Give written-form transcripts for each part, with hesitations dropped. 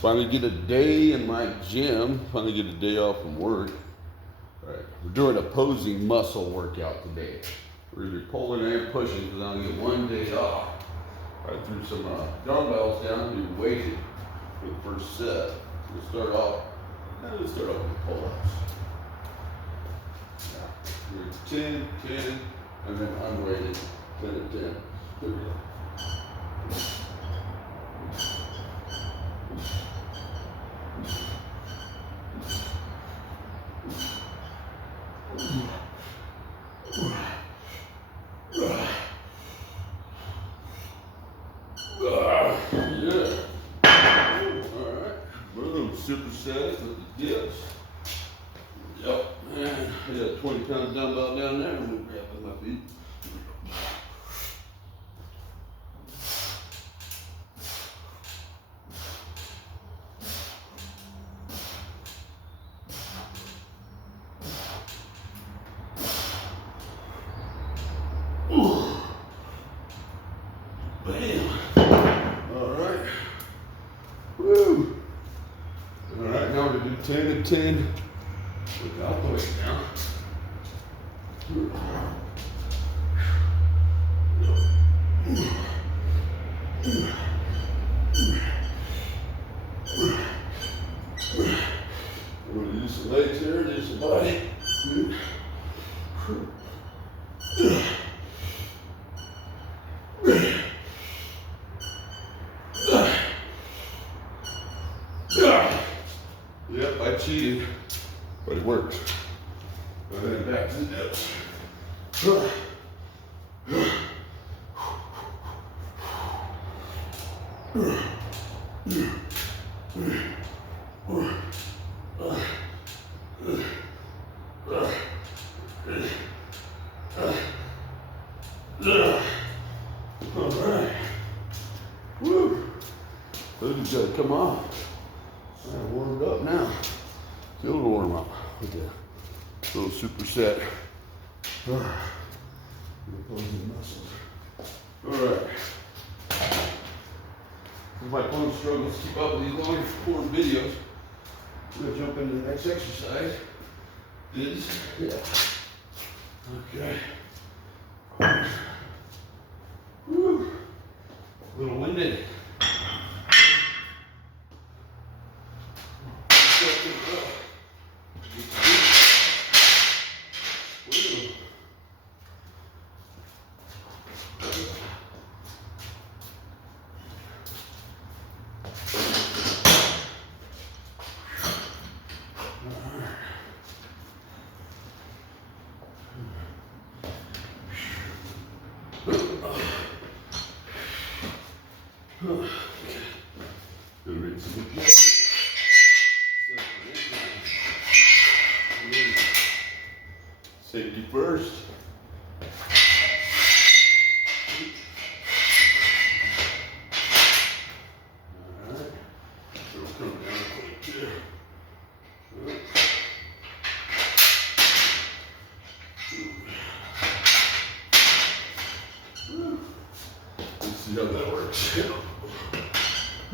Finally get a day in my gym. Finally get a day off from work. All right, we're doing a posing muscle workout today. We're either pulling and pushing because I only get one day off. I threw some dumbbells down to do weighted for the first set. We'll start off with pull-ups. Yeah. 10, 10, and then unweighted 10 and 10. There we go. Yeah. Alright. Boom. Supersets with the dips. Yep. And I got a 20-pound dumbbell down there. I'm going to grab with my feet. Bam. Alright. Woo. Alright, now we're going to do 10 and 10 without the weight down. I'm going to use some legs here, do some body. Yep, I cheated, but it worked. And then back to the dips. All right. Woo. Those gotta come off. I'm warmed up now. Feel a little warm up with the little superset. Opposing muscles. All right. If my phone struggles to keep up with these long form videos, I'm gonna jump into the next exercise. Okay. Woo. A little winded. Safety first. All right. So we'll come down quick too. Let's see how that works.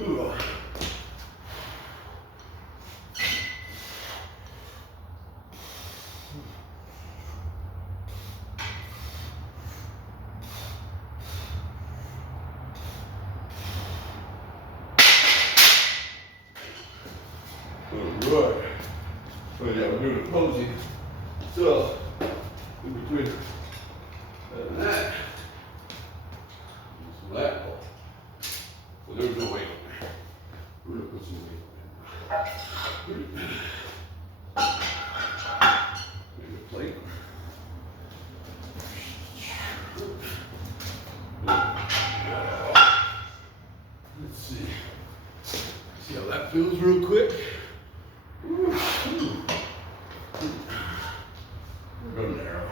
Alright. So yeah, we're doing a posing. So, in between that and that, some lat pull. So there's no weight on there. We're gonna put some weight on there. Maybe a plate. Let's see. See how that feels real quick. Real narrow.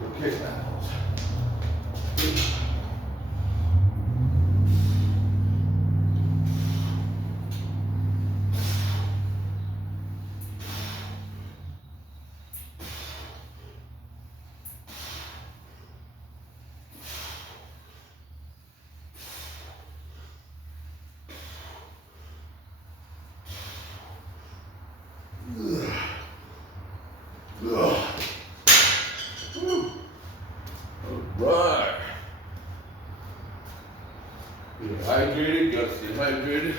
Okay, that Right. You're hydrated, gotta stay hydrated.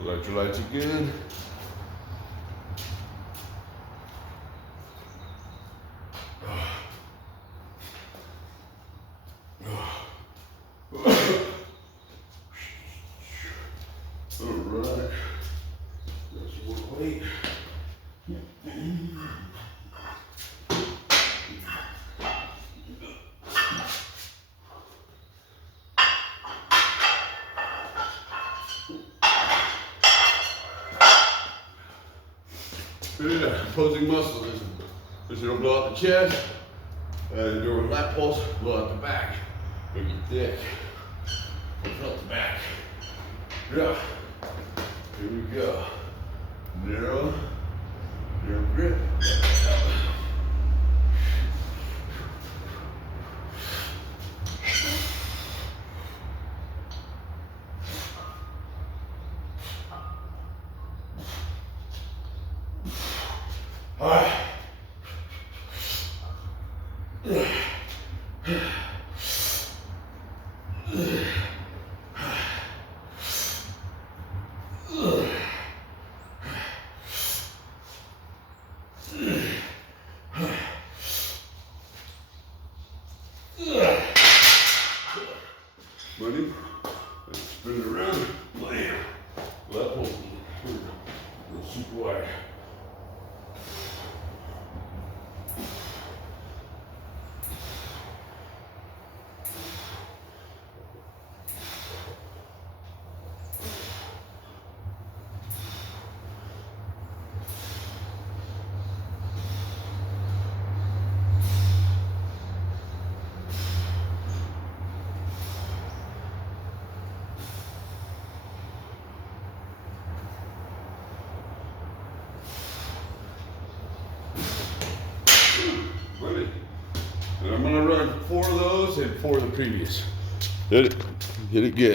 Electrolytes are good. Alright. Got some more weight. Yeah, opposing muscles. This will blow out the chest, and during lat pulse, blow out the back. Make it thick. Push out the back. Yeah. Here we go. Narrow. Narrow grip. All right. Money. Spin it around. Blam. Left hold. Super wide. And I'm gonna run 4 of those and 4 of the previous. Hit it good.